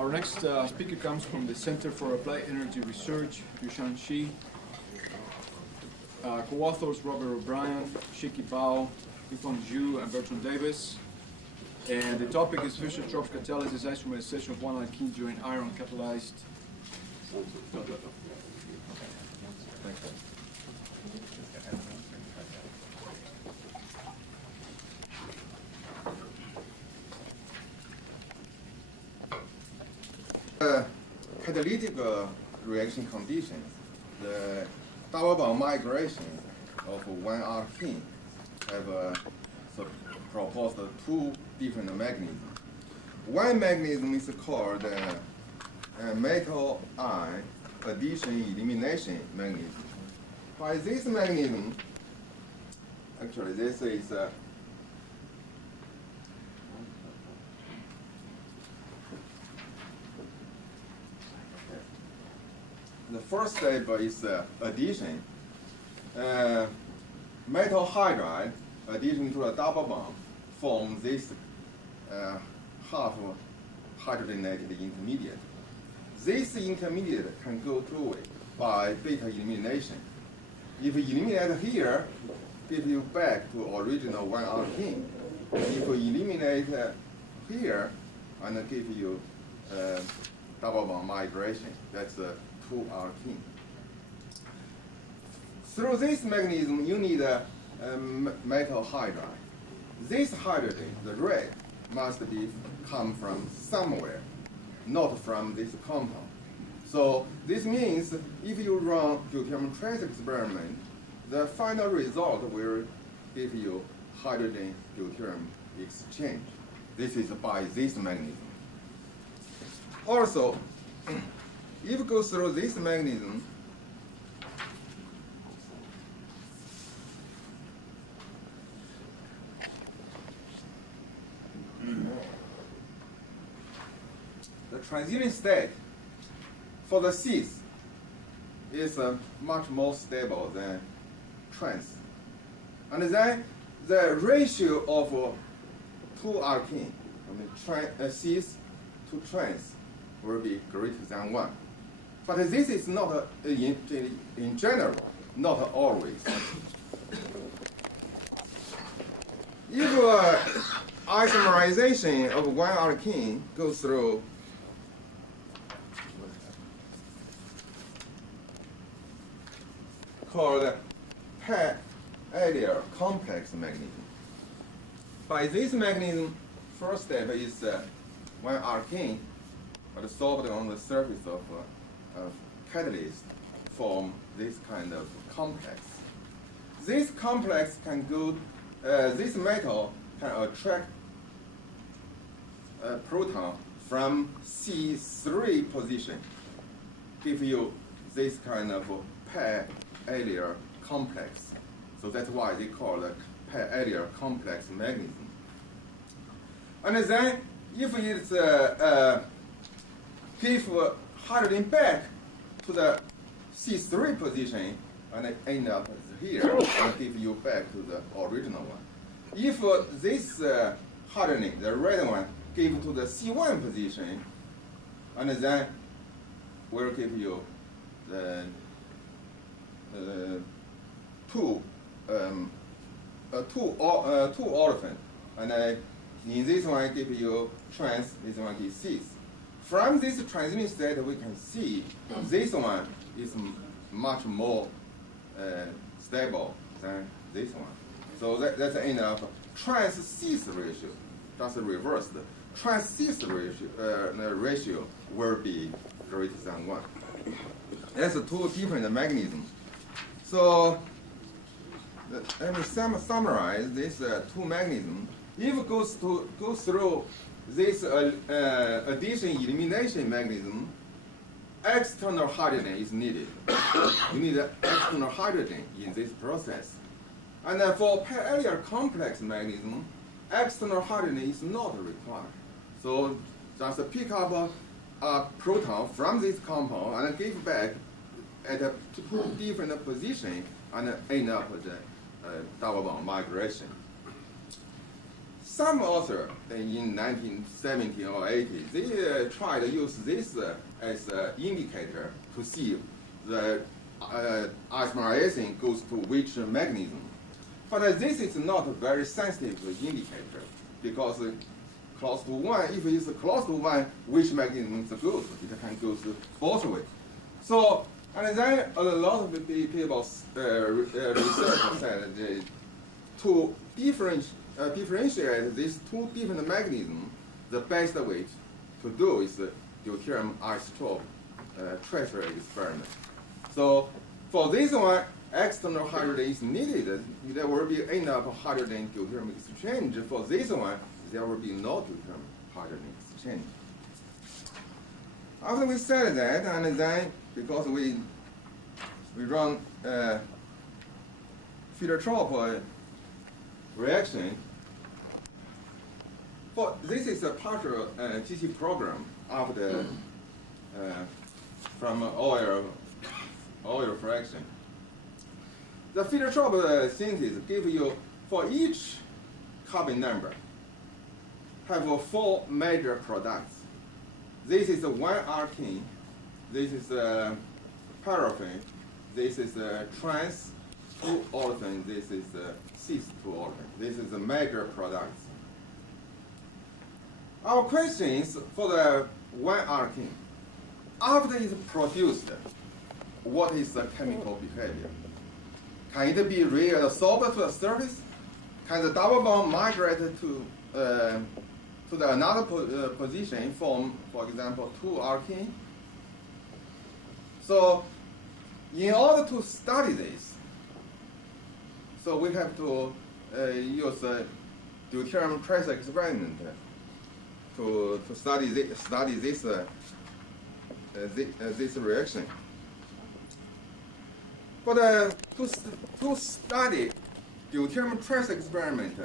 Our next speaker comes from the Center for Applied Energy Research, Buchang Shi. Co-authors Robert O'Brien, Shiki Bao, Buchang Shi, and Bertrand Davis. And the topic is Fischer-Tropsch catalysis, isomerization of one alkene during iron catalyzed. Catalytic reaction conditions, the double bond migration of one alkene have proposed two different mechanisms. One mechanism is called metal ion addition elimination mechanism. By this mechanism, actually this is the first step is addition. Metal hydride addition to a double bond forms this half hydrogenated intermediate. This intermediate can go through it by beta elimination. If you eliminate here, give you back to original one alkene. If you eliminate here, and give you double bond migration, that's two alkene. Through this mechanism, you need a metal hydride. This hydrogen, the red, must come from somewhere, not from this compound. So this means if you run deuterium trace experiment, the final result will give you hydrogen deuterium exchange. This is by this mechanism. Also, if you go through this mechanism, the transition state for the cis is much more stable than trans. And then the ratio of two alkene, cis to trans, will be greater than 1. But this is not in general, not always. If isomerization of one alkene goes through called Fe-Catalyzed complex mechanism. By this mechanism, first step is one alkene adsorbed on the surface of catalyst form this kind of complex. This complex can go, this metal can attract a proton from C3 position, give you this kind of Fe-Catalyzed complex. So that's why they call it Fe-Catalyzed complex mechanism. And then if it's give hydrogen back to the C3 position and it end up here and give you back to the original one. If this hydrogen, the red one, give to the C1 position, and then will give you the two olefin, and in this one give you trans, this one gives cis. From this transition state, we can see this one is much more stable than this one. So that's enough. Trans-cis ratio, that's reversed. Trans-cis ratio will be greater than 1. That's two different mechanisms. So let me summarize these two mechanisms. If it goes through this addition elimination mechanism, external hydrogen is needed. You need external hydrogen in this process. And for Fe-Catalyzed complex mechanism, external hydrogen is not required. So just pick up a proton from this compound and give back at a two different position and end up with the double bond migration. some author in 1970 or 80, they tried to use this as an indicator to see the isomerization goes to which mechanism. But this is not a very sensitive indicator because close to 1, if it's close to 1, which mechanism is good? It can go both ways. So, and then a lot of people research said that to differentiate these two different mechanisms, the best way to do is deuterium isotope tracer experiment. So for this one, external hydrogen is needed. There will be enough hydrogen deuterium exchange. For this one, there will be no deuterium hydrogen exchange. After we said that, and then because we run Fischer-Tropsch reaction, for this is a partial GC program of the from oil fraction. The Fischer-Tropsch synthesis give you for each carbon number have 4 major products. This is one alkene, this is paraffin, this is trans 2-olefin, this is cis 2-olefin. This is the major products. Our question is for the one alkene. After it's produced, what is the chemical behavior? Can it be reabsorbed to the surface? Can the double bond migrate to the another position form, for example, 2-alkene? So, in order to study this, so we have to use a deuterium tracer experiment to study this reaction. But to study deuterium tracer experiment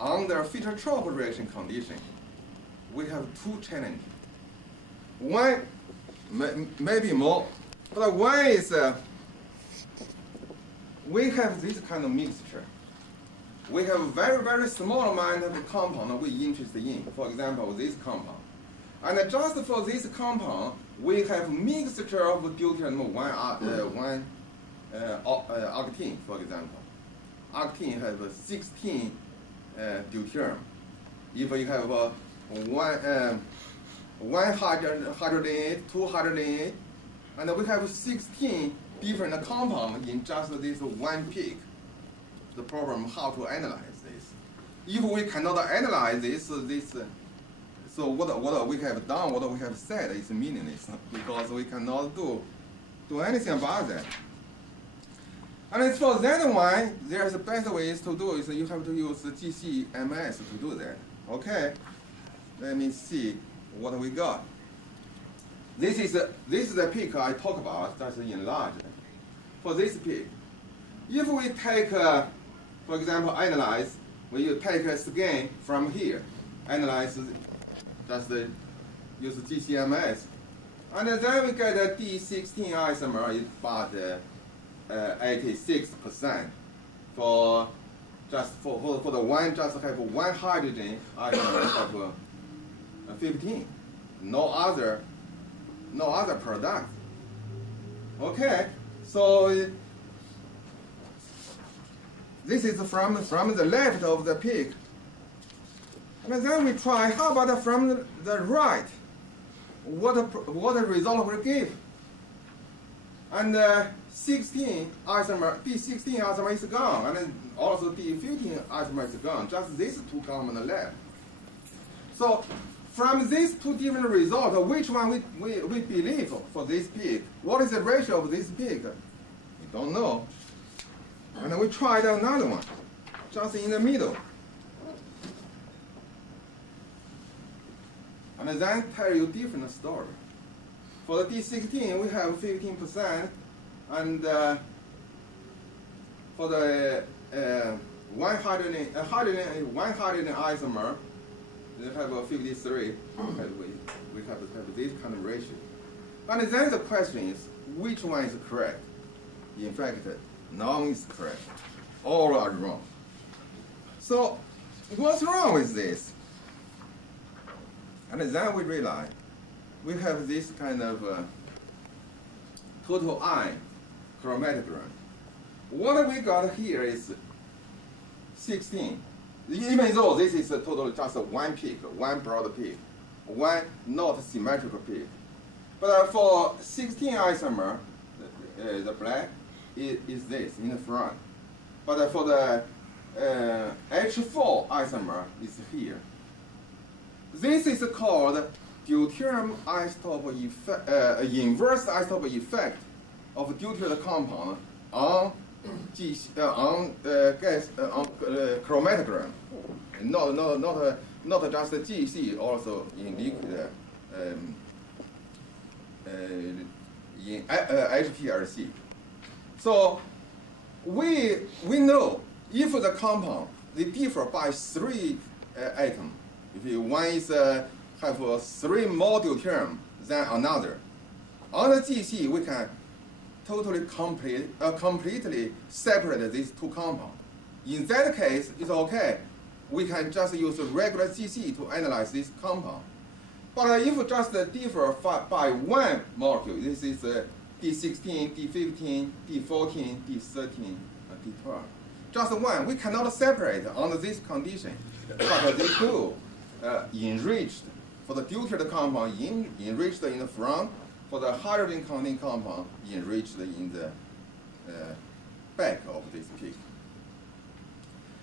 under Fischer-Tropsch reaction condition, we have 2 challenges. One, maybe more, but one is we have this kind of mixture. We have very, very small amount of compound we're interested in. For example, this compound. And just for this compound, we have mixture of deuterium octene, for example. Octene has 16 deuterium. If you have one hydrogen, 2 hydrogen, and we have 16 different compounds in just this one peak. The problem how to analyze this. If we cannot analyze this, so what we have done, what we have said is meaningless because we cannot do anything about that. And as for that one, there's the best ways to do is you have to use GCMS to do that. Okay, let me see what we got. This is the peak I talk about. That's enlarged. For this peak, if we take, for example, analyze, when you take a scan from here, analyze, use GCMS, and then we get a D16 isomer is about 86%. For the one, just have one hydrogen isomer have 15. No other product. Okay, so this is from the left of the peak. And then we try, how about from the right? What the result will give? And 16 isomer, D16 isomer is gone, and then also D15 isomer is gone. Just these 2 come on the left. So from these 2 different results, which one we believe for this peak? What is the ratio of this peak? We don't know. And then we tried another one, just in the middle. And then tell you different story. For the D16, we have 15%, and for the one hydrogen isomer, they have a 53. We have this kind of ratio. And then the question is, which one is correct? In fact, none is correct. All are wrong. So what's wrong with this? And then we realize we have this kind of total ion chromatogram. What we got here is 16. Even though this is a total just one peak, one broad peak, one not symmetrical peak. But for 16 isomer, the black is this in the front. But for the H4 isomer is here. This is called deuterium isotope effect, inverse isotope effect of deuterated compound on chromatogram. Not just GC, also in liquid in HPLC. So we know if the compound they differ by 3 atoms. If one is have 3 more deuterium than another, on the GC we can totally completely separate these 2 compounds. In that case, it's okay. We can just use regular GC to analyze this compound. But if just differ by 1 molecule, this is D16, D15, D14, D13, D12. Just 1, we cannot separate under this condition. But they do enriched for the deuterated compound, enriched in the front, for the hydrogen-containing compound, enriched in the back of this peak.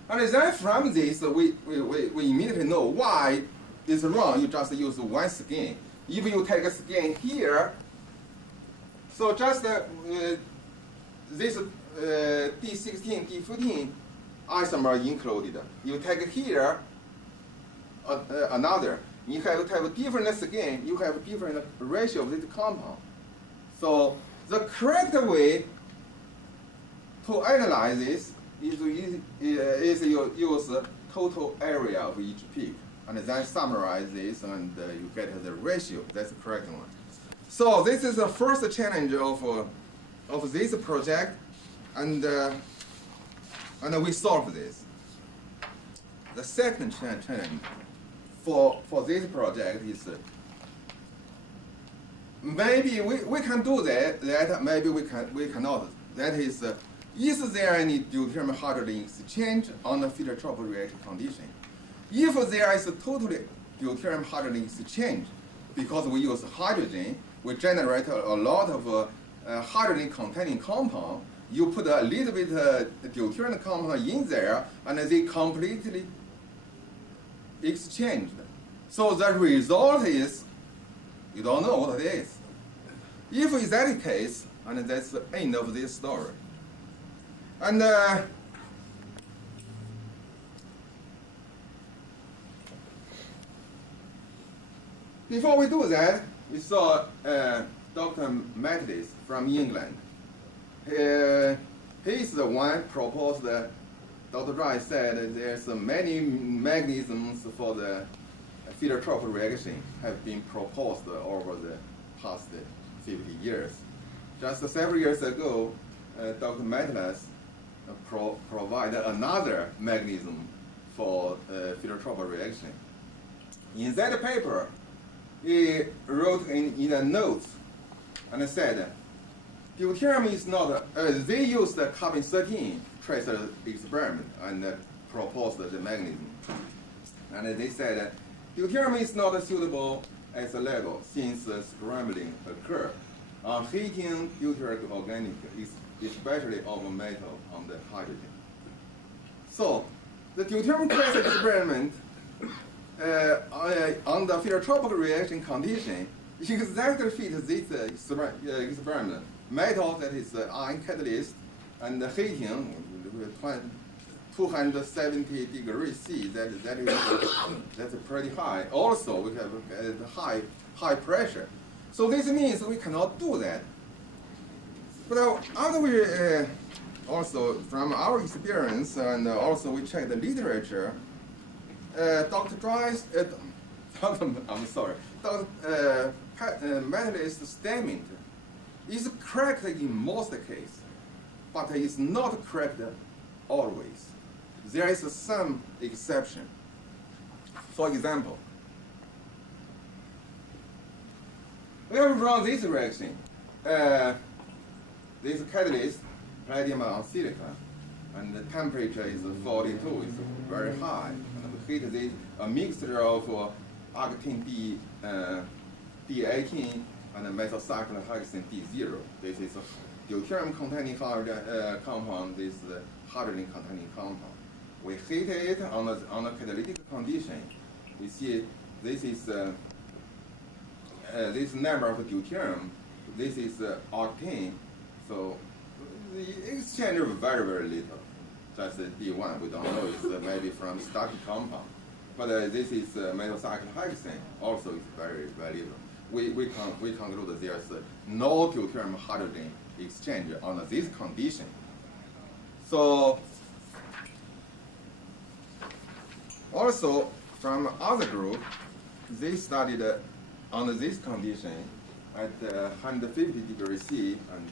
And then from this, we immediately know why it's wrong. You just use one skin. If you take a skin here, so just this D16, D15 isomer included. You take here another. You have to have different skin. You have different ratio of this compound. So the correct way to analyze this is you use total area of each peak, and then summarize this, and you get the ratio. That's the correct one. So this is the first challenge of this project, and we solved this. The second challenge for this project is maybe we can do that maybe we cannot. That is, there any deuterium hydrogen exchange on the phytotropic reaction condition? If there is a totally deuterium hydrogen exchange, because we use hydrogen, we generate a lot of hydrogen-containing compound. You put a little bit deuterium compound in there, and they completely exchanged. So the result is, you don't know what it is. If it's that case, and that's the end of this story. And before we do that, we saw Dr. Mattis from England. He's the one proposed that Dr. Wright said there's many mechanisms for the phytotropic reaction have been proposed over the past 50 years. Just several years ago, Dr. Mattis provided another mechanism for phytotropic reaction. In that paper, he wrote in a note and said, deuterium is not, they used the carbon-13 tracer experiment and proposed the mechanism. And they said, deuterium is not suitable as a LEGO since scrambling occurs on heating deuteric organic, especially of metal on the hydrogen. So the deuterium tracer experiment on the phytotropic reaction condition exactly fits this experiment. Metal, that is ion catalyst, and heating 270 degrees C. That's pretty high. Also, we have high pressure. So this means we cannot do that. But after we also from our experience, and also we checked the literature, Dr. Mattis' statement is correct in most cases, but it's not correct always. There is some exception. For example, we have run this reaction. This catalyst, palladium on silicon, and the temperature is 42, it's very high. And we heat this, a mixture of Alkene D18 and methyl cyclohexane D0. This is a deuterium containing compound, this hydrogen containing compound. We heat it on a catalytic condition. We see this is this number of deuterium, this is octane, so the exchange is very, very little. Just D1, we don't know, it's maybe from static compound. But this is methyl cyclohexane, also is very, very little. We conclude that there's no deuterium hydrogen exchange on this condition. So also from other group, they studied on this condition at 150 degrees C, and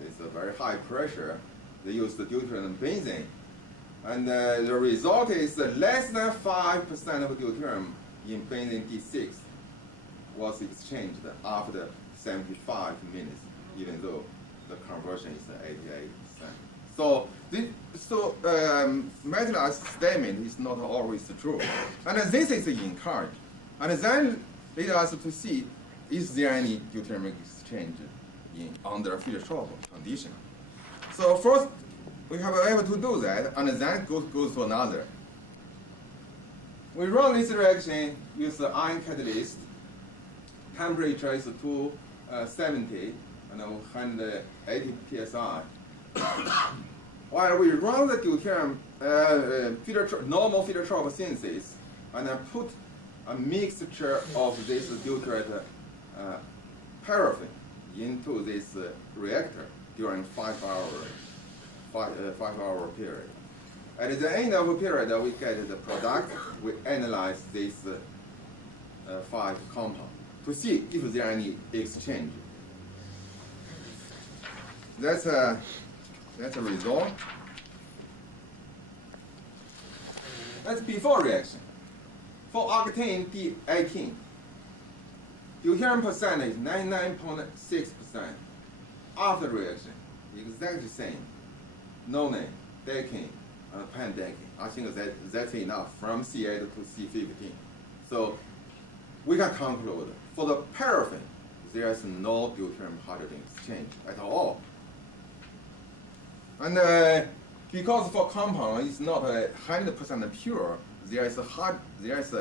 it's a very high pressure. They used the deuterium and benzene, and the result is less than 5% of deuterium in benzene D6 was exchanged after 75 minutes, even though the conversion is 88%. So metallized statement is not always true, and this is encouraged. And then lead us to see, is there any deuterium exchange under Fischer-Tropsch condition? So first, we have able to do that, and then goes to another. We run this reaction with the iron catalyst. Temperature is 270 and 180 psi. While we run the deuterium normal Fischer-Tropsch synthesis, and I put a mixture of this deuterated paraffin into this reactor during 5 hour period. At the end of the period, we get the product. We analyze this 5 compounds to see if there are any exchange. That's a result. That's before reaction. For octane D18, deuterium percentage 99.6%. After reaction, exactly same. No name, decane, pan-decane. I think that's enough from C8 to C15. So we can conclude for the paraffin, there is no deuterium hydrogen exchange at all. And because for compound it's not 100% pure, there is a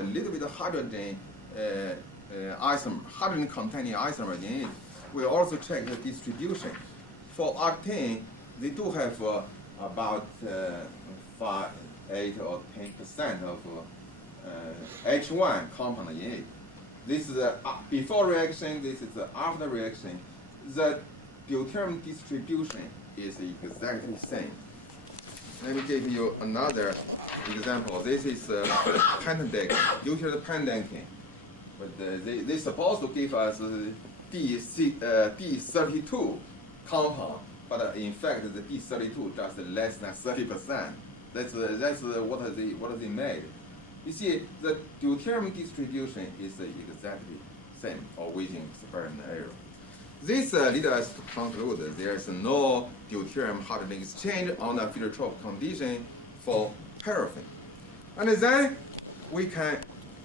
little bit of hydrogen hydrogen containing isomer in it. We also check the distribution. For octane, they do have about 8 or 10% of H1 compound in it. This is before reaction, this is after reaction. The deuterium distribution is exactly the same. Let me give you another example. This is pentadecane, deuterated pentadecane. But they're supposed to give us D32 compound, but in fact the D32 just less than 30%. That's what they made. You see, the deuterium distribution is exactly same, or within experimental error. This leads us to conclude that there is no deuterium hydrogen exchange on a Fischer-Tropsch condition for paraffin. And then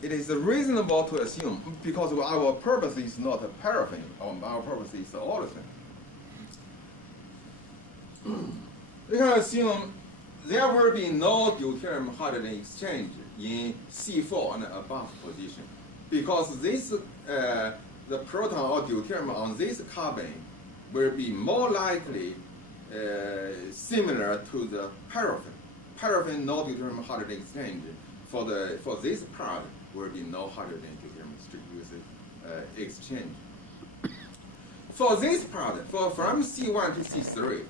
it is reasonable to assume, because our purpose is not a paraffin, our purpose is olefin. We can assume there will be no deuterium hydrogen exchange in C4 and above position, because this the proton or deuterium on this carbon will be more likely similar to the paraffin. Paraffin, no deuterium hydrogen exchange. For this part, will be no hydrogen deuterium exchange. For this part, from C1 to C3,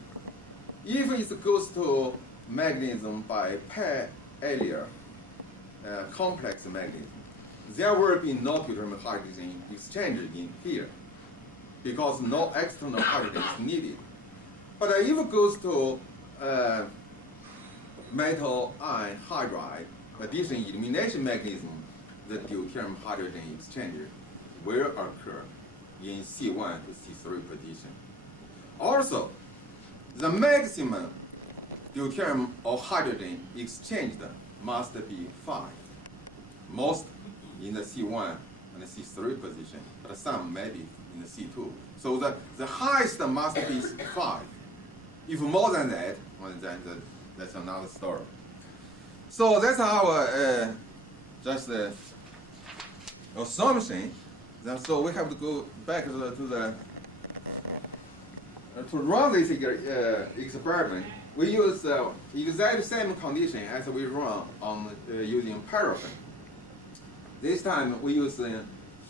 if it goes to mechanism by pair-allele complex mechanism, there will be no deuterium hydrogen exchange in here, because no external hydrogen is needed. But if it goes to metal ion hydride addition elimination mechanism, the deuterium hydrogen exchange will occur in C1 to C3 position. Also, the maximum deuterium or hydrogen exchanged must be 5. Most in the C1 and the C3 position, but some maybe in the C2. So the highest must be 5. If more than that, well, then that's another story. So that's our just assumption. So we have to go back to run this experiment. We use exact same condition as we run on using paraffin. This time we use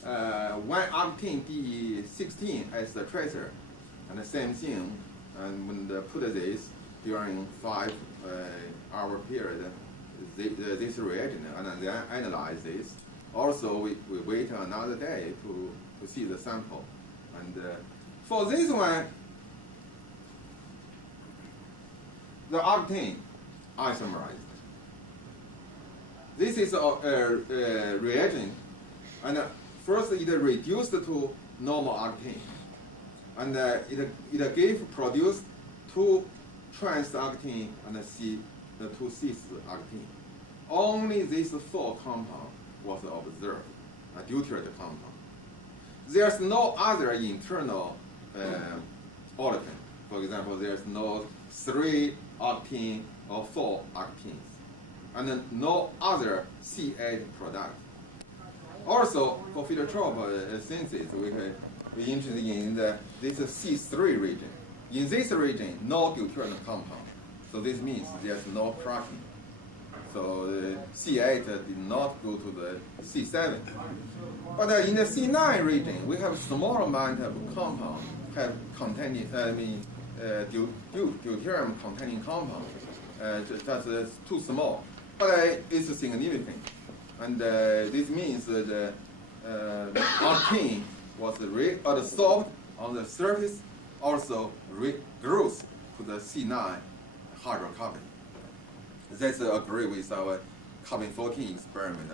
1-octane D16 as the tracer, and the same thing. And when they put this during 5-hour period, this reagent, and then analyze this. Also, we wait another day to see the sample. And for this one, the octane isomerized. This is a reagent, and first it reduced to normal octane, and it produced 2 trans octane and 2 cis octane. Only this 4 compound was observed, a deuterated compound. There's no other internal olefin. For example, there's no 3 octane or 4 octanes, and then no other C8 product. Also, for phytotrope synthesis, we're interested in this C3 region. In this region, no deuterium compound. So this means there's no cracking. So the C8 did not go to the C7. But in the C9 region, we have small amount of compound have containing, deuterium containing compound. That's too small, but it's significant. And this means that the alkene was reabsorbed on the surface, also regrows to the C9 hydrocarbon. That's agree with our carbon-14 experiment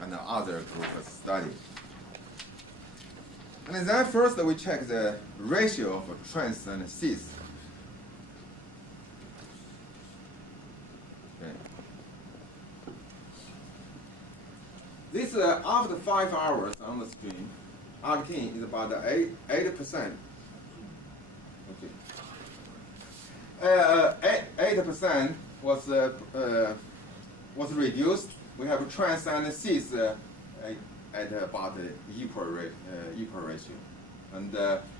and other group of study. And then first we check the ratio of trans and cis. Okay. This after 5 hours on the stream, alkene is about 8%. Okay. 8% was reduced. We have trans and cis at about equal ratio, and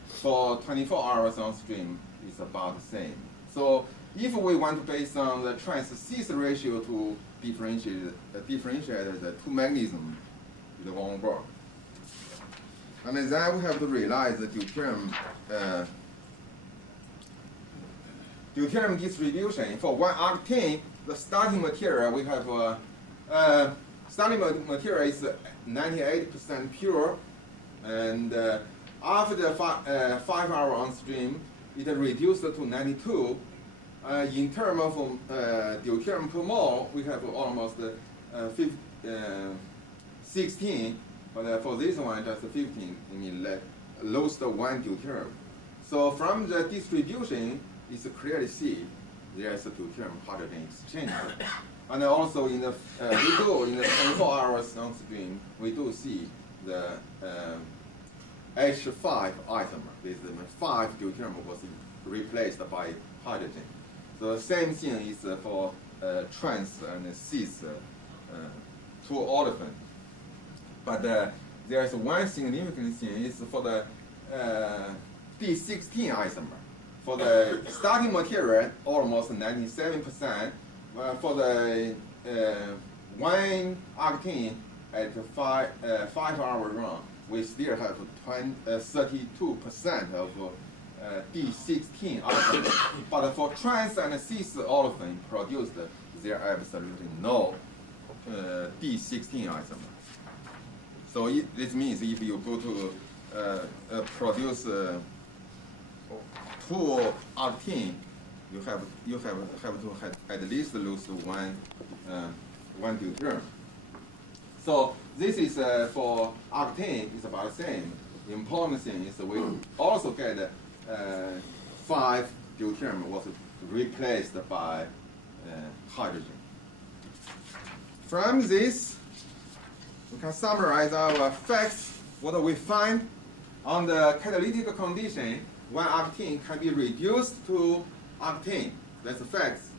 for 24 hours on stream, it's about the same. So if we want to base on the trans-cis ratio to differentiate the 2 mechanisms, it won't work. And then we have to realize the deuterium distribution. For 1-octane, the starting material we have starting material is 98% pure, and after the 5 hour on stream, it reduced to 92. In terms of deuterium per mole, we have almost 16, but for this one, just 15. I mean, lost 1 deuterium. So from the distribution, it's clearly see there's a deuterium hydrogen exchange. And also in the we do in the 24 hours on stream, we do see the H5 isomer. This 5 deuterium was replaced by hydrogen. So the same thing is for trans and cis 2 olefin. But there is one significant thing is for the D16 isomer. For the starting material, almost 97%. For the 1-octane at 5 hour run, we still have 32% of D16 isomer. But for trans and cis olefin produced, there are absolutely no D16 isomer. So this means if you go to produce 2 octane, you have to at least lose one deuterium. So this is for octane, it's about the same. The important thing is we also get 5 deuterium was replaced by hydrogen. From this, we can summarize our facts. What we find on the catalytic condition, one octane can be reduced to octane. That's the facts.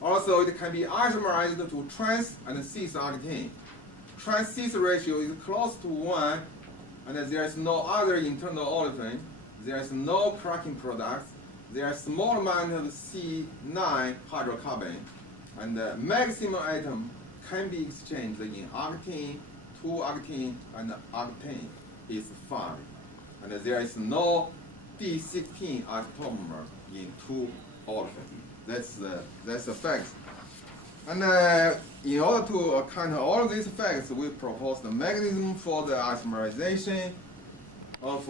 Also, it can be isomerized to trans and cis octane. Trans-cis ratio is close to 1, and there is no other internal olefin. There is no cracking products. There is small amount of C9 hydrocarbon, and the maximum atom can be exchanged in octane, 2-octane, and octane is 5. And there is no D16 isotomer in 2 olefin. That's the facts. And in order to account for all of these facts, we propose the mechanism for the isomerization of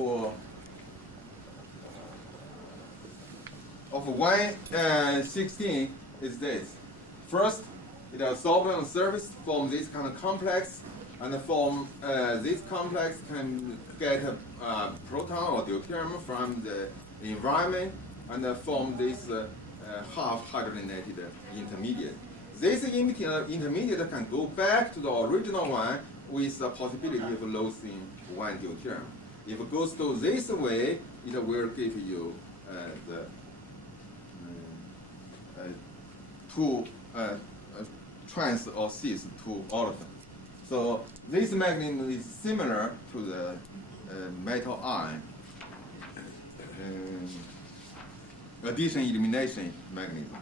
1,16 is this. First, it is solvent on the surface, form this kind of complex, and from this complex can get a proton or deuterium from the environment and form this half hydrogenated intermediate. This intermediate can go back to the original one with the possibility of losing 1 deuterium. If it goes to this way, it will give you the 2 trans or cis to olefin. So this mechanism is similar to the metal ion addition elimination mechanism.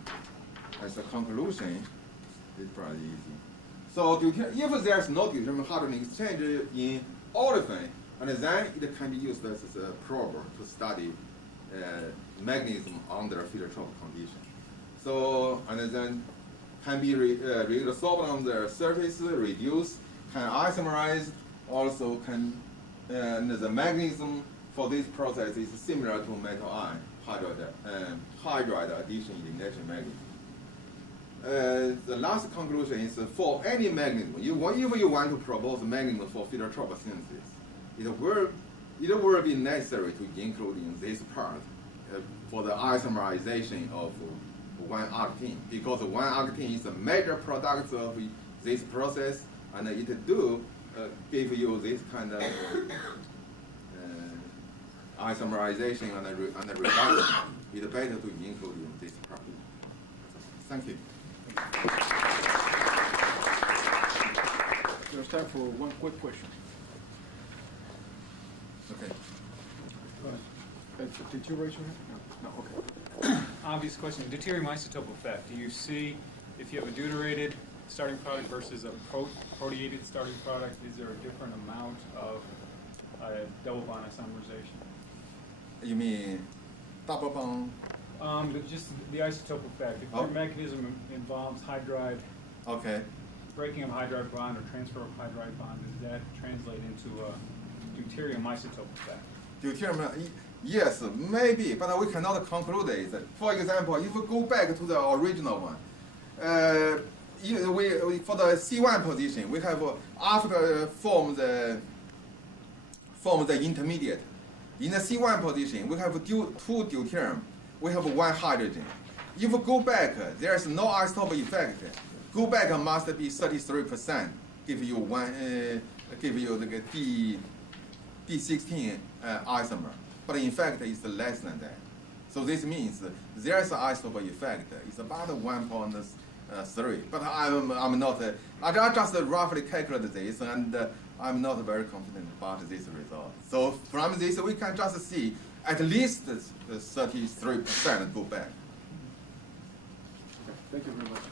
As a conclusion, it's pretty easy. So if there's no deuterium hydrogen exchange in olefin, and then it can be used as a probe to study mechanism under phytotropic condition. So, and then can be resolved on the surface, reduced, can isomerize, also can, and the mechanism for this process is similar to metal ion hydride addition elimination mechanism. The last conclusion is for any mechanism, if you want to propose a mechanism for phytotropic synthesis, it will be necessary to include in this part for the isomerization of 1-octane, because 1-octane is a major product of this process, and it do give you this kind of isomerization and reduction. It's better to include in this part. Thank you. There's time for one quick question. Okay. Did you raise your hand? No, okay. Obvious question, deuterium isotope effect. Do you see, if you have a deuterated starting product versus a proteated starting product, is there a different amount of double bond isomerization? You mean double bond? But just the isotope effect. If your mechanism involves hydride, breaking of hydride bond or transfer of hydride bond, does that translate into a deuterium isotope effect? Deuterium, yes, maybe, but we cannot conclude it. For example, if we go back to the original one, for the C1 position, we have after form the intermediate. In the C1 position, we have 2 deuterium. We have 1 hydrogen. If we go back, there is no isotope effect. Go back must be 33%. Give you the D16 isomer. But in fact, it's less than that. So this means there is an isotope effect. It's about 1.3. But I'm not. I just roughly calculated this, and I'm not very confident about this result. So from this, we can just see at least 33% go back. Thank you very much.